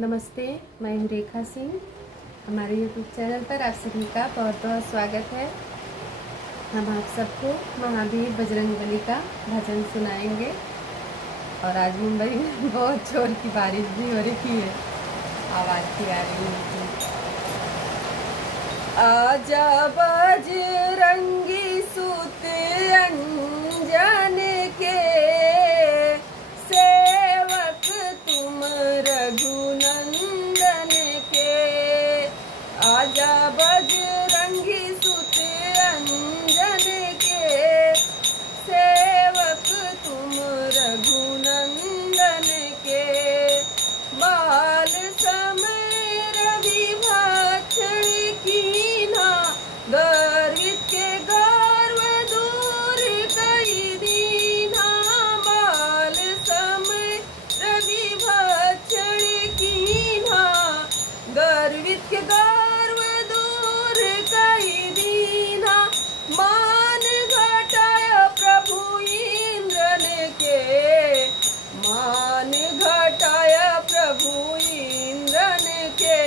नमस्ते, मैं हूँ रेखा सिंह। हमारे यूट्यूब चैनल पर आप सभी का बहुत बहुत स्वागत है। हम आप सबको महावीर बजरंगबली का भजन सुनाएंगे। और आज मुंबई में बहुत जोर की बारिश भी हो रही है, आवाज़ भी आ रही है। आजा बजरंगी सुत अंजन के, सेवक तुम रघुनंदन के। आजा बजरंगी सुत अंजन के, सेवक तुम रघुनंदन के। बाल समय रवि भक्षण कीन्हा, गर्वित के गर्व दूर कई दीन्हा। बाल समय रवि भक्षण कीन्हा, गर्वित के गर्व दूर कई दीन्हा। मान घटाया प्रभु इंद्रन के, मान घटाया प्रभु इंद्रन के।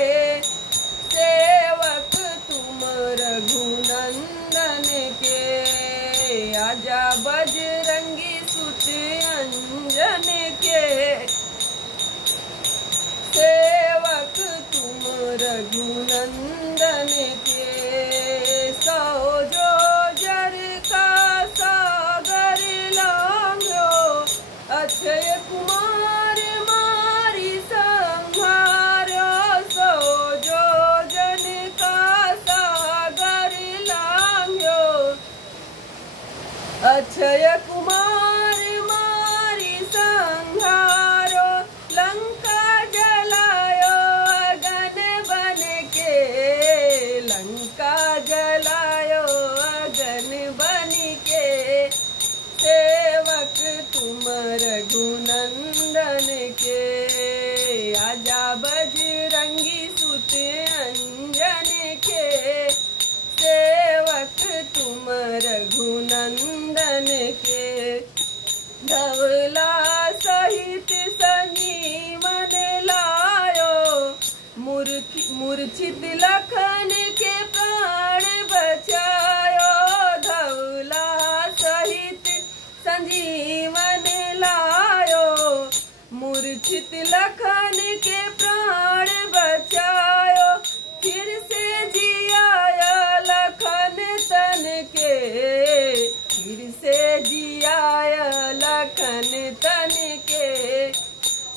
सेवक तुम रघुनंदन के। आजा बजरंगी सुत अंजन के, सेवक तुम रघुनंदन के। सौ जो जर का सागर लांघो, अक्षय कुमार मारी संहारो। सौ जो जन का सागर लांघो, अक्षय कुमार मारी संहारो। लंका जलायो अगन बन के, लंका जलायो अगन बन के। सेवक तुम रघुनंदन के। आजा बजरंगी सुत अंजन के, सेवक तुम रघुनंदन के। धवला सहित संजीवन लायो, मूर्छित लखन के प्राण बचायो। धवला सहित संजीवन लायो, मूर्छित लखन के प्राण बचायो। फिर से जियाया लखन तन के, फिर से जियाया लखन तन के।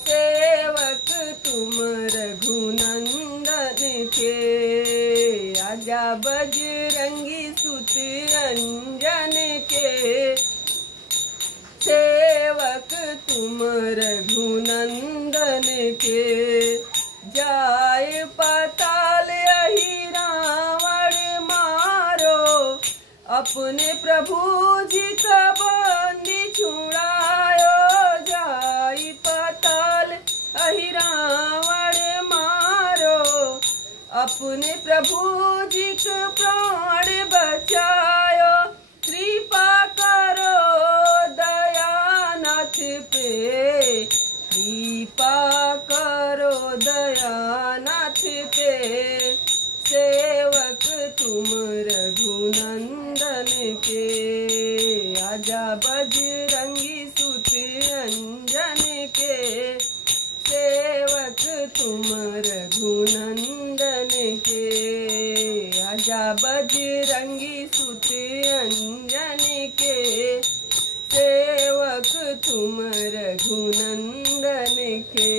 सेवक तुम रघुनंदन के। आजा बजरंगी सुत अंजन के, सेवक तुम रघुनंदन के। जाए पाताल अहि रावण मारो, अपने प्रभु जी का बंदी छुड़ायो। जाई पाताल अहि रावण मारो, अपने प्रभु जी का प्राण बचायो। कृपा करो दयानाथ पे, कृपा करो दयानाथ पे। सेवक तुम रघुनंदन के। आजा बजरंगी सुत अंजन के, सेवक तुम रघुनंदन के। आजा बजरंगी सुत अंजन के, सेवक तुम रघुनंदन के।